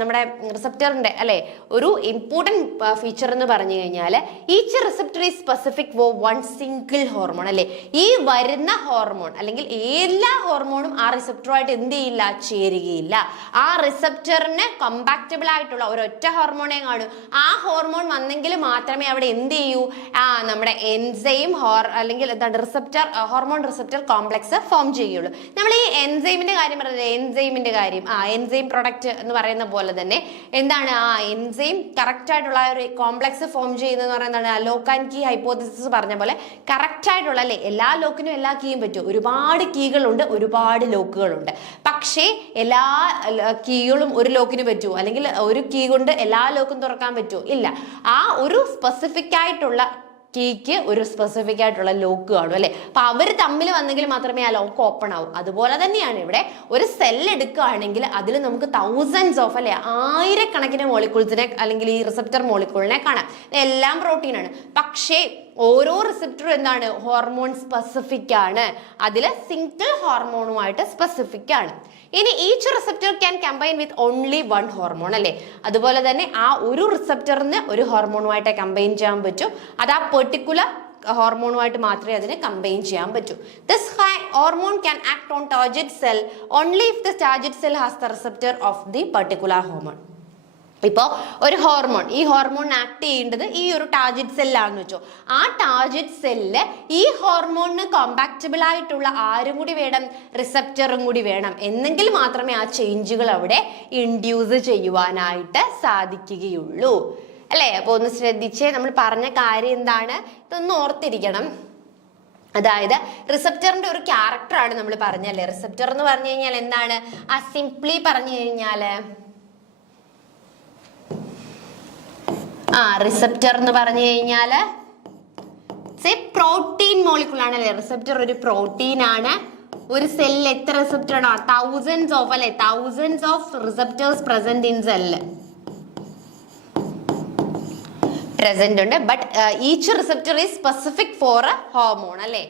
നമ്മുടെ റിസപ്റ്ററിന്റെ അല്ലെ ഒരു ഇമ്പോർട്ടന്റ് ഫീച്ചർ എന്ന് പറഞ്ഞു കഴിഞ്ഞാൽ each receptor is specific four one single hormone അല്ലെ. ഈ വരുന്ന ഹോർമോൺ അല്ലെങ്കിൽ എല്ലാ ഹോർമോണും ആ റിസപ്റ്ററുമായിട്ട് എന്ത് ചെയ്യില്ല, ചേരുകയില്ല. ആ റിസപ്റ്ററിന് കമ്പാക്റ്റബിൾ ആയിട്ടുള്ള ഒരൊറ്റ ഹോർമോണെ കാണൂ. ആ ഹോർമോൺ വന്നെങ്കിൽ മാത്രമേ അവിടെ എന്ത് ചെയ്യൂ, നമ്മുടെ എൻസൈം അല്ലെങ്കിൽ എന്താണ് receptor hormone receptor complex form ചെയ്യുള്ളൂ. നമ്മൾ ഈ എൻസൈമിന്റെ കാര്യം പറഞ്ഞത്, എൻസൈമിന്റെ കാര്യം എൻസൈം പ്രൊഡക്റ്റ് എന്ന് പറയുന്ന പോലെ തന്നെ എന്താണ്, എൻസൈം കറക്റ്റ് ആയിട്ടുള്ള ഒരു കോംപ്ലക്സ് ഫോം ചെയ്യുന്നത് പറയുന്നത് ലോക്ക് ആൻഡ് കീ ഹൈപ്പോത്തിസിസ് പറഞ്ഞ പോലെ കറക്റ്റ് ആയിട്ടുള്ള അല്ലെ. എല്ലാ ലോക്കിനും എല്ലാ കീയും പറ്റും. ഒരുപാട് കീകളുണ്ട്, ഒരുപാട് ലോക്കുകളുണ്ട്. പക്ഷേ എല്ലാ കീകളും ഒരു ലോക്കിന് പറ്റുമോ, അല്ലെങ്കിൽ ഒരു കീ കൊണ്ട് എല്ലാ ലോക്കും തുറക്കാൻ പറ്റുമോ? ഇല്ല. ആ ഒരു സ്പെസിഫിക് ആയിട്ടുള്ള കീക്ക് ഒരു സ്പെസിഫിക് ആയിട്ടുള്ള ലോക്ക് കാണും അല്ലെ. അപ്പൊ അവർ തമ്മിൽ വന്നെങ്കിൽ മാത്രമേ ആ ലോക്ക് ഓപ്പൺ ആവും. അതുപോലെ തന്നെയാണ് ഇവിടെ ഒരു സെൽ എടുക്കുകയാണെങ്കിൽ അതിൽ നമുക്ക് തൗസൻഡ്സ് ഓഫ് അല്ലെ ആയിരക്കണക്കിന് മോളിക്യൂൾസിനെ അല്ലെങ്കിൽ ഈ റിസപ്റ്റർ മോളിക്യൂളിനെ കാണാം. എല്ലാം പ്രോട്ടീൻ ആണ്. പക്ഷേ ഓരോ റിസപ്റ്ററും എന്താണ് ഹോർമോൺ സ്പെസിഫിക് ആണ്. അതിൽ സിംഗിൾ ഹോർമോണുമായിട്ട് സ്പെസിഫിക് ആണ്. ഇനി each receptor can combine with only one hormone അല്ലേ. അതുപോലെ തന്നെ ആ ഒരു റിസപ്റ്ററിന് ഒരു ഹോർമോണുമായിട്ട് കമ്പൈൻ ചെയ്യാൻ പറ്റും. അത് ആ പെർട്ടിക്കുലർ ഹോർമോണുമായിട്ട് മാത്രമേ അതിനെ കമ്പൈൻ ചെയ്യാൻ പറ്റൂ. This hormone can act on target cell only if the target cell has the receptor of the particular hormone. ഇപ്പോൾ ഒരു ഹോർമോൺ, ഈ ഹോർമോൺ ആക്ട് ചെയ്യേണ്ടത് ഈ ഒരു ടാർഗറ്റ് സെല്ലാണെന്ന് വെച്ചോ. ആ ടാർഗറ്റ് സെല്ല് ഈ ഹോർമോണിന് കോമ്പാക്റ്റബിൾ ആയിട്ടുള്ള ആരും കൂടി വേണം, റിസപ്റ്ററും കൂടി വേണം. എന്നെങ്കിൽ മാത്രമേ ആ ചേഞ്ചുകൾ അവിടെ ഇൻഡ്യൂസ് ചെയ്യുവാനായിട്ട് സാധിക്കുകയുള്ളൂ അല്ലേ. അപ്പോൾ ഒന്ന് ശ്രദ്ധിച്ചേ, നമ്മൾ പറഞ്ഞ കാര്യം എന്താണ്, ഇതൊന്ന് ഓർത്തിരിക്കണം. അതായത് റിസപ്റ്ററിന്റെ ഒരു ക്യാരക്ടറാണ് നമ്മൾ പറഞ്ഞല്ലേ. റിസപ്റ്റർ എന്ന് പറഞ്ഞു കഴിഞ്ഞാൽ എന്താണ്, ആ സിംപ്ലി പറഞ്ഞു കഴിഞ്ഞാല് റിസപ്റ്റർ എന്ന് പറഞ്ഞു കഴിഞ്ഞാല് പ്രോട്ടീൻ മോളിക്യൂൾ ആണല്ലേ. റിസപ്റ്റർ ഒരു പ്രോട്ടീൻ ആണ്. ഒരു സെല്ലിൽ എത്ര റിസപ്റ്റർ ആണ്? തൗസൻഡ്സ് ഓഫ് അല്ലെ, thousands of receptors present in cell present ഉണ്ട്. But each receptor is specific for a hormone അല്ലെ.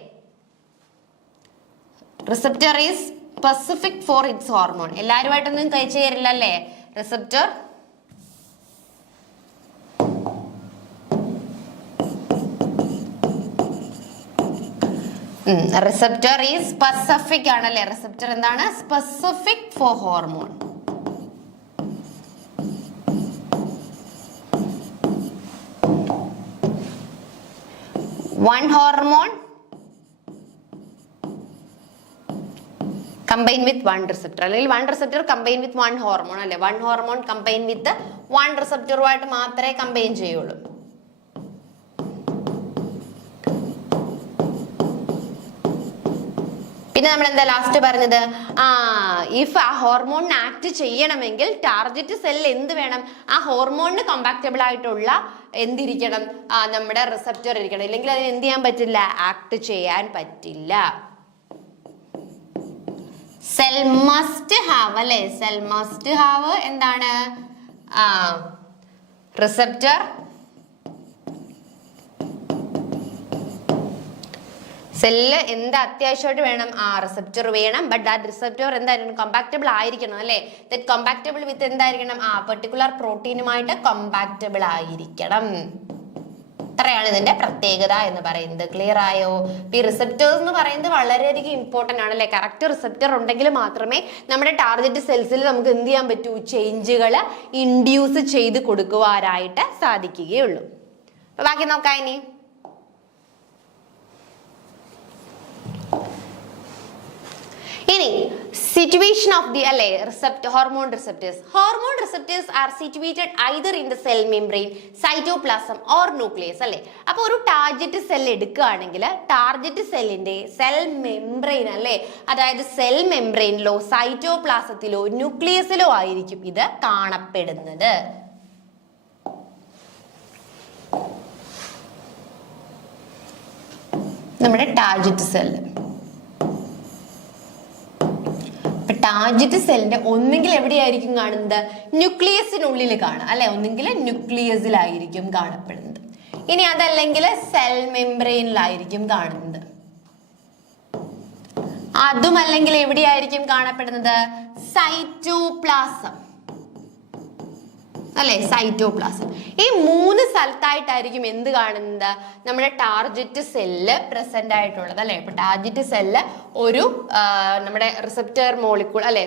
Receptor is specific for its hormone. എല്ലാവരുമായിട്ടൊന്നും കഴിച്ചു തരില്ല അല്ലേ. റിസപ്റ്റർ റിസപ്റ്റർ ഈസ് സ്പെസിഫിക് ആണല്ലേ. റിസപ്റ്റർ എന്താണ്, specific for hormone. One hormone combine with one receptor, അല്ലെങ്കിൽ one receptor combine with one hormone അല്ലെ. One hormone combine with one റിസപ്റ്ററുമായിട്ട് മാത്രമേ കമ്പൈൻ ചെയ്യുള്ളൂ. പിന്നെ നമ്മൾ എന്താ ലാസ്റ്റ് പറഞ്ഞത്, ഇഫ് ആ ഹോർമോൺ ആക്ട് ചെയ്യണമെങ്കിൽ ടാർഗറ്റ് സെല്ലിൽ എന്ത് വേണം, ആ ഹോർമോണിന് കോമ്പാക്റ്റബിൾ ആയിട്ടുള്ള എന്തിരിക്കണം, നമ്മുടെ റിസപ്റ്റർ ഇരിക്കണം. ഇല്ലെങ്കിൽ അതിന് എന്ത് ചെയ്യാൻ പറ്റില്ല, ആക്ട് ചെയ്യാൻ പറ്റില്ല. സെൽ മസ്റ്റ് ഹാവ് അല്ലെ. സെൽ മസ്റ്റ് ഹാവ് എന്താണ്, റിസപ്റ്റർ. സെല്ല് എന്ത് അത്യാവശ്യമായിട്ട് വേണം, റിസപ്റ്റർ വേണം. ബട്ട് ദാറ്റ് റിസപ്റ്റർ എന്തായിരിക്കണം, കോമ്പാക്റ്റബിൾ ആയിരിക്കണം അല്ലെ. ദാറ്റ് കോമ്പാക്റ്റബിൾ വിത്ത് എന്തായിരിക്കണം, പെർട്ടിക്കുലർ പ്രോട്ടീനുമായിട്ട് കോമ്പാക്റ്റബിൾ ആയിരിക്കണം. ഇത്രയാണ് ഇതിന്റെ പ്രത്യേകത എന്ന് പറയുന്നത്. ക്ലിയർ ആയോ? ഈ റിസപ്റ്റേഴ്സ് എന്ന് പറയുന്നത് വളരെയധികം ഇമ്പോർട്ടന്റ് ആണ് അല്ലെ. കറക്റ്റ് റിസപ്റ്റർ ഉണ്ടെങ്കിൽ മാത്രമേ നമ്മുടെ ടാർഗറ്റ് സെൽസിൽ നമുക്ക് എന്ത് ചെയ്യാൻ പറ്റൂ, ചേഞ്ചുകൾ ഇൻഡ്യൂസ് ചെയ്ത് കൊടുക്കുവാനായിട്ട് സാധിക്കുകയുള്ളൂ. അപ്പൊ ബാക്കി നോക്കാം ഇനി. Situation of the hormone receptors. Hormone receptors are situated either in the cell membrane, cytoplasm or nucleus അല്ലേ. അപ്പോൾ ഒരു ടാർഗറ്റ് സെൽ എടുക്കുകയാണെങ്കിൽ ടാർഗറ്റ് സെല്ലിന്റെ സെൽ മെംബ്രെയിൻ അല്ലേ, അതായത് സെൽ മെംബ്രെയിനിലോ സൈറ്റോപ്ലാസത്തിലോ ന്യൂക്ലിയസിലോ ആയിരിക്കും ഇത് കാണപ്പെടുന്നത്. നമ്മുടെ ടാർഗറ്റ് സെല്ല്, ടാർഗറ്റ് സെല്ലിന്റെ ഒന്നെങ്കിൽ എവിടെയായിരിക്കും കാണുന്നത്, ന്യൂക്ലിയസിനുള്ളിൽ കാണാം അല്ലെ, ഒന്നെങ്കിൽ ന്യൂക്ലിയസിലായിരിക്കും കാണപ്പെടുന്നത്. ഇനി അതല്ലെങ്കിൽ സെൽ മെംബ്രെയിനിലായിരിക്കും കാണുന്നത്. അതുമല്ലെങ്കിൽ എവിടെയായിരിക്കും കാണപ്പെടുന്നത്, സൈറ്റോപ്ലാസം അല്ലെ, സൈറ്റോപ്ലാസം. ഈ മൂന്ന് സ്ഥലത്തായിട്ടായിരിക്കും എന്ത് കാണുന്നത്, നമ്മുടെ ടാർഗറ്റ് സെല്ല് പ്രസന്റ് ആയിട്ടുള്ളത് അല്ലെ. ഇപ്പൊ ടാർഗറ്റ് സെല്ല് ഒരു നമ്മുടെ റിസപ്റ്റർ മോളിക്യൂൾ അല്ലെ,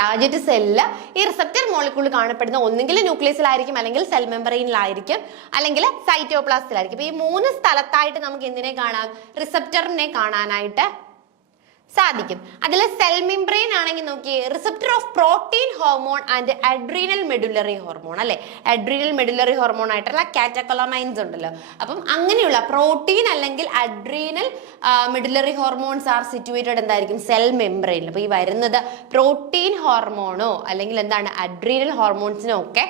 ടാർഗറ്റ് സെല്ല് ഈ റിസപ്റ്റർ മോളിക്യൂൾ കാണപ്പെടുന്ന ഒന്നെങ്കിൽ ന്യൂക്ലിയസിലായിരിക്കും, അല്ലെങ്കിൽ സെൽ മെംബ്രെയിനിലായിരിക്കും, അല്ലെങ്കിൽ സൈറ്റോപ്ലാസത്തിലായിരിക്കും. അപ്പൊ ഈ മൂന്ന് സ്ഥലത്തായിട്ട് നമുക്ക് എന്തിനെ കാണാം, റിസപ്റ്ററിനെ കാണാനായിട്ട് സാധിക്കും. അതിൽ സെൽ മെംബ്രെയിൻ ആണെങ്കിൽ നോക്കിയേ, receptor of protein hormone and adrenal medullary hormone അല്ലെ, അഡ്രീനൽ മെഡുലറി ഹോർമോൺ ആയിട്ടുള്ള കാറ്റക്കോളമൈൻസ് ഉണ്ടല്ലോ. അപ്പം അങ്ങനെയുള്ള പ്രോട്ടീൻ അല്ലെങ്കിൽ adrenal medullary hormones R situated എന്തായിരിക്കും, സെൽ മെംബ്രെയിനിൽ. അപ്പൊ ഈ വരുന്നത് പ്രോട്ടീൻ ഹോർമോണോ അല്ലെങ്കിൽ എന്താണ് അഡ്രീനൽ ഹോർമോൺസിനോ ഒക്കെ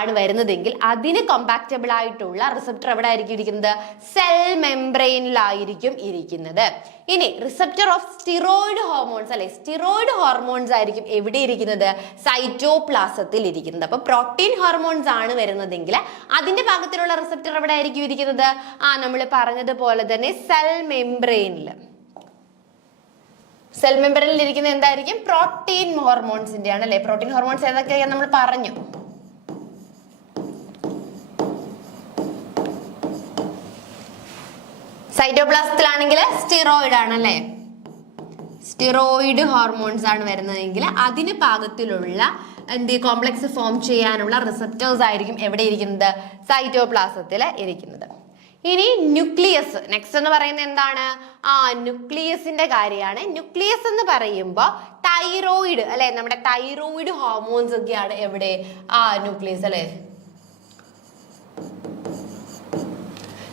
ആണ് വരുന്നതെങ്കിൽ അതിന് കോമ്പാക്റ്റബിൾ ആയിട്ടുള്ള റിസപ്റ്റർ എവിടെ ആയിരിക്കും ഇരിക്കുന്നത്, സെൽ മെംബ്രെയിനിലായിരിക്കും ഇരിക്കുന്നത്. ഇനി റിസപ്റ്റർ ഓഫ് സ്റ്റിറോയിഡ് ഹോർമോൺസ് അല്ലെ, സ്റ്റിറോയിഡ് ഹോർമോൺസ് ആയിരിക്കും എവിടെ ഇരിക്കുന്നത്, സൈറ്റോപ്ലാസത്തിൽ ഇരിക്കുന്നത്. അപ്പൊ പ്രോട്ടീൻ ഹോർമോൺസ് ആണ് വരുന്നതെങ്കിൽ അതിന്റെ ഭാഗത്തിലുള്ള റിസപ്റ്റർ എവിടെ ആയിരിക്കും ഇരിക്കുന്നത്, നമ്മൾ പറഞ്ഞതുപോലെ തന്നെ സെൽ മെംബ്രെയിനിൽ. സെൽ മെംബ്രെയിനിൽ ഇരിക്കുന്നത് എന്തായിരിക്കും, പ്രോട്ടീൻ ഹോർമോൺസിന്റെ ആണ് അല്ലെ. പ്രോട്ടീൻ ഹോർമോൺസ് ഏതൊക്കെയാണ് നമ്മൾ പറഞ്ഞു. സൈറ്റോപ്ലാസത്തിലാണെങ്കിൽ സ്റ്റിറോയിഡ് ആണ് അല്ലെ, സ്റ്റിറോയിഡ് ഹോർമോൺസ് ആണ് വരുന്നതെങ്കിൽ അതിന് പാകത്തിലുള്ള കോംപ്ലക്സ് ഫോം ചെയ്യാനുള്ള റിസപ്റ്റേഴ്സ് ആയിരിക്കും എവിടെ ഇരിക്കുന്നത്, സൈറ്റോപ്ലാസത്തിൽ ഇരിക്കുന്നത്. ഇനി ന്യൂക്ലിയസ് നെക്സ്റ്റ് എന്ന് പറയുന്നത് എന്താണ്, ന്യൂക്ലിയസിന്റെ കാര്യമാണ്. ന്യൂക്ലിയസ് എന്ന് പറയുമ്പോൾ തൈറോയിഡ് അല്ലെ, നമ്മുടെ തൈറോയിഡ് ഹോർമോൺസ് ഒക്കെയാണ് എവിടെ, ന്യൂക്ലിയസ് അല്ലെ.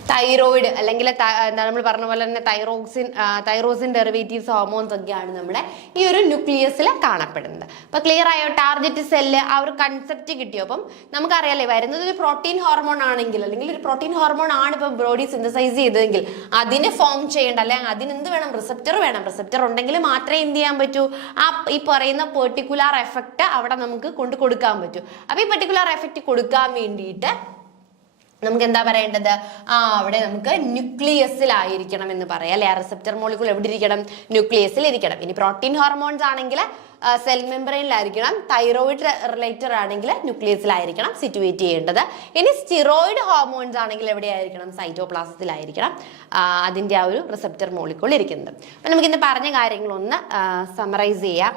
തൈറോയിഡ് അല്ലെങ്കിൽ നമ്മൾ പറഞ്ഞ പോലെ തന്നെ തൈറോസിൻ ഡെറിവേറ്റീവ്സ് ഹോർമോൺസ് ഒക്കെയാണ് നമ്മുടെ ഈ ഒരു ന്യൂക്ലിയസിൽ കാണപ്പെടുന്നത്. അപ്പൊ ക്ലിയർ ആയോ, ടാർഗറ്റ് സെല്ല് ആ ഒരു കൺസെപ്റ്റ് കിട്ടിയോ. അപ്പം നമുക്കറിയാലേ വരുന്നത് ഒരു പ്രോട്ടീൻ ഹോർമോൺ ആണെങ്കിൽ അല്ലെങ്കിൽ ഒരു പ്രോട്ടീൻ ഹോർമോൺ ആണ് ഇപ്പൊ ബോഡി സിന്തസൈസ് ചെയ്തതെങ്കിൽ അതിനെ ഫോം ചെയ്യേണ്ട അല്ലെങ്കിൽ അതിന് എന്ത് വേണം, റിസപ്റ്റർ വേണം. റിസപ്റ്റർ ഉണ്ടെങ്കിൽ മാത്രമേ എന്ത് ചെയ്യാൻ പറ്റൂ, ഈ പറയുന്ന പെർട്ടിക്കുലർ എഫക്റ്റ് അവിടെ നമുക്ക് കൊണ്ട് കൊടുക്കാൻ പറ്റൂ. അപ്പൊ ഈ പെർട്ടിക്കുലർ എഫക്റ്റ് കൊടുക്കാൻ വേണ്ടിയിട്ട് നമുക്ക് എന്താ പറയേണ്ടത്, അവിടെ നമുക്ക് ന്യൂക്ലിയസിലായിരിക്കണം എന്ന് പറയാം അല്ലെ. ആ റിസപ്റ്റർ മോളിക്യൂൾ എവിടെ ഇരിക്കണം, ന്യൂക്ലിയസിൽ ഇരിക്കണം. ഇനി പ്രോട്ടീൻ ഹോർമോൺസ് ആണെങ്കിൽ സെൽ മെംബ്രെയിനിലായിരിക്കണം, തൈറോയിഡ് റിലേറ്റഡ് ആണെങ്കിൽ ന്യൂക്ലിയസിലായിരിക്കണം സിറ്റുവേറ്റ് ചെയ്യേണ്ടത്. ഇനി സ്റ്റിറോയിഡ് ഹോർമോൺസ് ആണെങ്കിൽ എവിടെയായിരിക്കണം, സൈറ്റോപ്ലാസത്തിലായിരിക്കണം അതിന്റെ ആ ഒരു റിസപ്റ്റർ മോളിക്യൂൾ ഇരിക്കുന്നത്. അപ്പൊ നമുക്ക് ഇന്ന് പറഞ്ഞ കാര്യങ്ങളൊന്ന് സമറൈസ് ചെയ്യാം.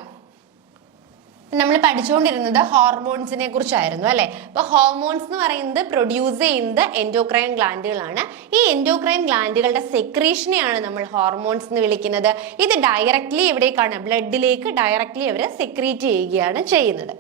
നമ്മൾ പഠിച്ചുകൊണ്ടിരുന്നത് ഹോർമോൺസിനെ കുറിച്ചായിരുന്നു അല്ലെ. അപ്പൊ ഹോർമോൺസ് എന്ന് പറയുന്നത് പ്രൊഡ്യൂസ് ചെയ്യുന്നത് എൻഡോക്രൈൻ ഗ്ലാൻഡുകളാണ്. ഈ എൻഡോക്രൈൻ ഗ്ലാൻഡുകളുടെ സെക്രീഷനെയാണ് നമ്മൾ ഹോർമോൺസ് എന്ന് വിളിക്കുന്നത്. ഇത് ഡയറക്ട്ലി എവിടേക്കാണ്, ബ്ലഡിലേക്ക് ഡയറക്ട്ലി അവർ സെക്രീറ്റ് ചെയ്യുകയാണ് ചെയ്യുന്നത്.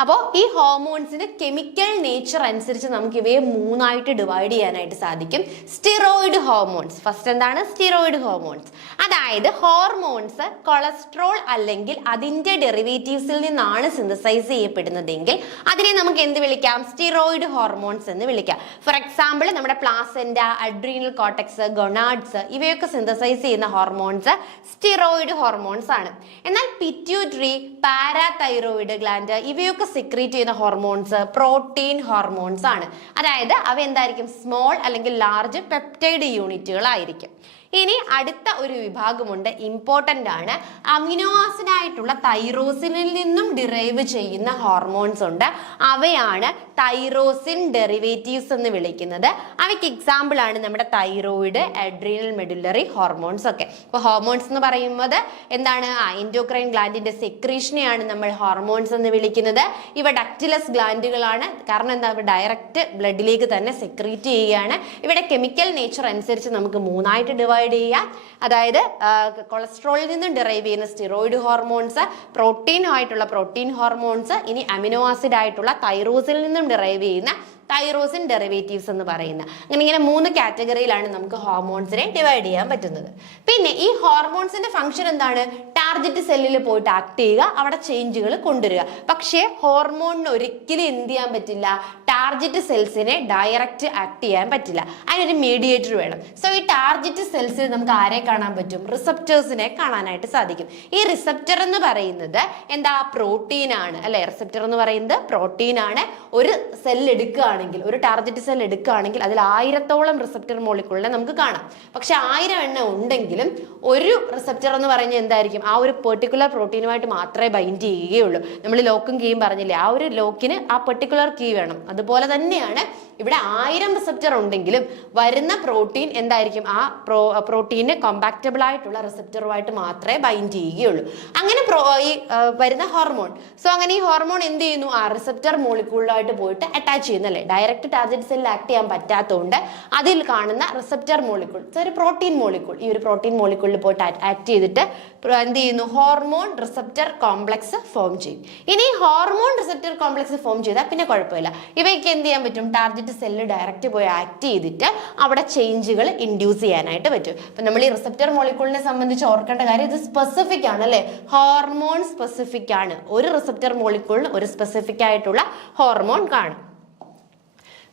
അപ്പോൾ ഈ ഹോർമോൺസിന്റെ കെമിക്കൽ നേച്ചർ അനുസരിച്ച് നമുക്ക് ഇവയെ മൂന്നായിട്ട് ഡിവൈഡ് ചെയ്യാനായിട്ട് സാധിക്കും. സ്റ്റിറോയിഡ് ഹോർമോൺസ്, ഫസ്റ്റ് എന്താണ് സ്റ്റിറോയിഡ് ഹോർമോൺസ്, അതായത് ഹോർമോൺസ് കൊളസ്ട്രോൾ അല്ലെങ്കിൽ അതിന്റെ ഡെറിവേറ്റീവ്സിൽ നിന്നാണ് സിന്തസൈസ് ചെയ്യപ്പെടുന്നതെങ്കിൽ അതിനെ നമുക്ക് എന്ത് വിളിക്കാം, സ്റ്റിറോയിഡ് ഹോർമോൺസ് എന്ന് വിളിക്കാം. ഫോർ എക്സാമ്പിൾ നമ്മുടെ പ്ലാസെന്റ, അഡ്രീനൽ കോർട്ടെക്സ്, ഗൊണാഡ്സ് ഇവയൊക്കെ സിന്തസൈസ് ചെയ്യുന്ന ഹോർമോൺസ് സ്റ്റിറോയിഡ് ഹോർമോൺസ് ആണ്. എന്നാൽ പിറ്റ്യൂട്ടറി, പാരാതൈറോയിഡ് ഗ്ലാൻഡ് ഇവയൊക്കെ സെക്രീറ്റ് ചെയ്യുന്ന ഹോർമോൺസ് പ്രോട്ടീൻ ഹോർമോൺസ് ആണ്. അതായത് അവ എന്തായിരിക്കും, സ്മോൾ അല്ലെങ്കിൽ ലാർജ് പെപ്റ്റൈഡ് യൂണിറ്റുകളായിരിക്കും. ഇനി അടുത്ത ഒരു വിഭാഗമുണ്ട്, ഇമ്പോർട്ടൻ്റ് ആണ്. അമിനോ ആസിഡ് ആയിട്ടുള്ള തൈറോസിനിൽ നിന്നും ഡിറൈവ് ചെയ്യുന്ന ഹോർമോൺസ് ഉണ്ട്. അവയാണ് തൈറോസിൻ ഡെറിവേറ്റീവ്സ് എന്ന് വിളിക്കുന്നത്. അവയ്ക്ക് എക്സാമ്പിൾ ആണ് നമ്മുടെ തൈറോയിഡ്, അഡ്രീനൽ മെഡുലറി ഹോർമോൺസ് ഒക്കെ. അപ്പോൾ ഹോർമോൺസ് എന്ന് പറയുന്നത് എന്താണ്, എൻഡോക്രൈൻ ഗ്ലാൻഡിന്റെ സെക്രീഷനെയാണ് നമ്മൾ ഹോർമോൺസ് എന്ന് വിളിക്കുന്നത്. ഇവ ഡക്റ്റിലസ് ഗ്ലാൻഡുകളാണ്. കാരണം എന്താ, ഡയറക്റ്റ് ബ്ലഡിലേക്ക് തന്നെ സെക്രീറ്റ് ചെയ്യുകയാണ്. ഇവിടെ കെമിക്കൽ നേച്ചർ അനുസരിച്ച് നമുക്ക് മൂന്നായിട്ട് ഡിവൈഡ് ചെയ്യാം. അതായത് കൊളസ്ട്രോളിൽ നിന്നും ഡിറൈവ് ചെയ്യുന്ന സ്റ്റിറോയിഡ് ഹോർമോൺസ്, പ്രോട്ടീൻ ആയിട്ടുള്ള പ്രോട്ടീൻ ഹോർമോൺസ്, ഇനി അമിനോ ആസിഡ് ആയിട്ടുള്ള തൈറോസിൽ നിന്നും ഡിറൈവ് ചെയ്യുന്ന തൈറോസിൻ ഡെറിവേറ്റീവ്സ് എന്ന് പറയുന്ന ഇങ്ങനെ 3 കാറ്റഗറിയിലാണ് നമുക്ക് ഹോർമോൺസിനെ ഡിവൈഡ് ചെയ്യാൻ പറ്റുന്നത്. പിന്നെ ഈ ഹോർമോൺസിന്റെ ഫംഗ്ഷൻ എന്താണ്, ടാർഗറ്റ് സെല്ലിൽ പോയിട്ട് ആക്ട് ചെയ്യുക, അവിടെ ചേഞ്ചുകൾ കൊണ്ടുവരിക. പക്ഷേ ഹോർമോണിന് ഒരിക്കലും എന്ത് ചെയ്യാൻ പറ്റില്ല, ടാർഗറ്റ് സെൽസിനെ ഡയറക്റ്റ് ആക്ട് ചെയ്യാൻ പറ്റില്ല. അതിനൊരു മീഡിയേറ്റർ വേണം. സോ ഈ ടാർഗറ്റ് സെൽസിൽ നമുക്ക് ആരെ കാണാൻ പറ്റും, റിസപ്റ്റേഴ്സിനെ കാണാനായിട്ട് സാധിക്കും. ഈ റിസപ്റ്റർ എന്ന് പറയുന്നത് എന്താ, പ്രോട്ടീൻ ആണ് അല്ലെ. റിസപ്റ്റർ എന്ന് പറയുന്നത് പ്രോട്ടീൻ ആണ്. ഒരു സെൽ എടുക്കുകയാണെങ്കിൽ, ഒരു ടാർഗറ്റ് സെൽ എടുക്കുകയാണെങ്കിൽ അതിൽ 1000ഓളം റിസപ്റ്റർ മോളിക്യൂളിനെ നമുക്ക് കാണാം. പക്ഷെ 1000 എണ്ണം ഉണ്ടെങ്കിലും ഒരു റിസപ്റ്റർ എന്ന് പറയുന്നത് എന്തായിരിക്കും, ആ ഒരു പെർട്ടിക്കുലർ പ്രോട്ടീനുമായിട്ട് മാത്രമേ ബൈൻഡ് ചെയ്യുകയുള്ളൂ. നമ്മൾ ലോക്കും കീയും പറഞ്ഞില്ലേ, ആ ഒരു ലോക്കിന് ആ പെർട്ടിക്കുലർ കീ വേണം. അതുപോലെ തന്നെയാണ് ഇവിടെ 1000 റിസപ്റ്റർ ഉണ്ടെങ്കിലും വരുന്ന പ്രോട്ടീൻ എന്തായിരിക്കും, ആ പ്രോട്ടീന് കോമ്പാക്റ്റബിൾ ആയിട്ടുള്ള റിസപ്റ്ററുമായിട്ട് മാത്രമേ ബൈൻഡ് ചെയ്യുകയുള്ളൂ. അങ്ങനെ ഈ വരുന്ന ഹോർമോൺ, സോ അങ്ങനെ ഈ ഹോർമോൺ എന്ത് ചെയ്യുന്നു, ആ റിസപ്റ്റർ മോളിക്യൂളിലായിട്ട് പോയിട്ട് അറ്റാച്ച് ചെയ്യുന്നല്ലേ. ഡയറക്റ്റ് ടാർഗറ്റ് സെല്ലിൽ ആക്ട് ചെയ്യാൻ പറ്റാത്തതുകൊണ്ട് അതിൽ കാണുന്ന റിസപ്റ്റർ മോളിക്യൂൾ, ഒരു പ്രോട്ടീൻ മോളിക്യൂൾ, ഈ ഒരു പ്രോട്ടീൻ മോളിക്യൂളിൽ പോയിട്ട് ആക്ട് ചെയ്തിട്ട് എന്ത് ചെയ്യുന്നു, ഹോർമോൺ റിസപ്റ്റർ കോംപ്ലക്സ് ഫോം ചെയ്യും. ഇനി ഹോർമോൺ റിസപ്റ്റർ കോംപ്ലക്സ് ഫോം ചെയ്താൽ പിന്നെ കുഴപ്പമില്ല, ഇവയ്ക്ക് എന്ത് ചെയ്യാൻ പറ്റും, ടാർഗറ്റ് സെല്ല് ഡയറക്റ്റ് പോയി ആക്ട് ചെയ്തിട്ട് അവിടെ ചേഞ്ചുകൾ ഇൻഡ്യൂസ് ചെയ്യാനായിട്ട് പറ്റും. അപ്പൊ നമ്മൾ ഈ റിസപ്റ്റർ മോളിക്യൂളിനെ സംബന്ധിച്ച് ഓർക്കേണ്ട കാര്യം, ഇത് സ്പെസിഫിക് ആണ് അല്ലെ, ഹോർമോൺ സ്പെസിഫിക് ആണ്. ഒരു റിസപ്റ്റർ മോളിക്യൂളിന് ഒരു സ്പെസിഫിക് ആയിട്ടുള്ള ഹോർമോൺ കാണും.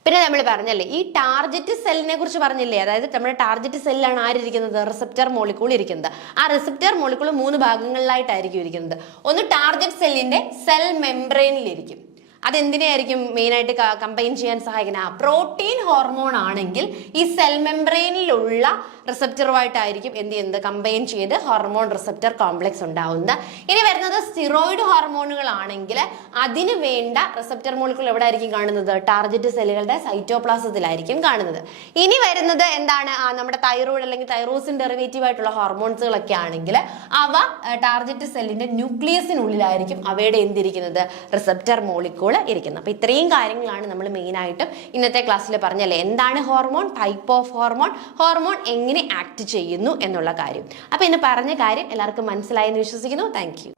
പിന്നെ നമ്മൾ പറഞ്ഞല്ലേ, ഈ ടാർഗറ്റ് സെല്ലിനെ കുറിച്ച് പറഞ്ഞില്ലേ, അതായത് നമ്മുടെ ടാർഗറ്റ് സെല്ലാണ് ആരിയിരിക്കുന്നത്, റിസപ്റ്റർ മോളിക്യൂൾ ഇരിക്കുന്നത്. ആ റിസപ്റ്റർ മോളിക്യൂൾ 3 ഭാഗങ്ങളിലായിട്ടായിരിക്കും ഇരിക്കുന്നത്. ഒന്ന് ടാർഗറ്റ് സെല്ലിന്റെ സെൽ മെംബ്രെയിനിലിരിക്കും. അതെന്തിനായിരിക്കും മെയിനായിട്ട് കമ്പൈൻ ചെയ്യാൻ സഹായിക്കുന്നത്, പ്രോട്ടീൻ ഹോർമോൺ ആണെങ്കിൽ ഈ സെൽ മെംബ്രെയിനിലുള്ള റിസപ്റ്ററുമായിട്ടായിരിക്കും എന്ത് ചെയ്യുന്നത്, കമ്പൈൻ ചെയ്ത് ഹോർമോൺ റിസപ്റ്റർ കോംപ്ലക്സ് ഉണ്ടാവുന്നത്. ഇനി വരുന്നത് സ്റ്റിറോയിഡ് ഹോർമോണുകൾ ആണെങ്കിൽ അതിന് വേണ്ട റിസപ്റ്റർ മോളിക്യൂൾ എവിടെ ആയിരിക്കും കാണുന്നത്, ടാർഗറ്റ് സെല്ലുകളുടെ സൈറ്റോപ്ലാസത്തിലായിരിക്കും കാണുന്നത്. ഇനി വരുന്നത് എന്താണ്, നമ്മുടെ തൈറോയിഡ് അല്ലെങ്കിൽ തൈറോസിൻ ഡെറിവേറ്റീവ് ആയിട്ടുള്ള ഹോർമോൺസുകളൊക്കെ ആണെങ്കിൽ അവ ടാർഗറ്റ് സെല്ലിന്റെ ന്യൂക്ലിയസിനുള്ളിലായിരിക്കും അവയുടെ എന്തിരിക്കുന്നത്, റിസപ്റ്റർ മോളിക്യൂൾ ഇരിക്കുന്നത്. അപ്പൊ ഇത്രയും കാര്യങ്ങളാണ് നമ്മൾ മെയിൻ ആയിട്ടും ഇന്നത്തെ ക്ലാസ്സിൽ പറഞ്ഞല്ലേ, എന്താണ് hormone, type of hormone, hormone എങ്ങനെ ആക്ട് ചെയ്യുന്നു എന്നുള്ള കാര്യം. അപ്പൊ ഇന്ന് പറഞ്ഞ കാര്യം എല്ലാവർക്കും മനസ്സിലായെന്ന് വിശ്വസിക്കുന്നു. Thank you.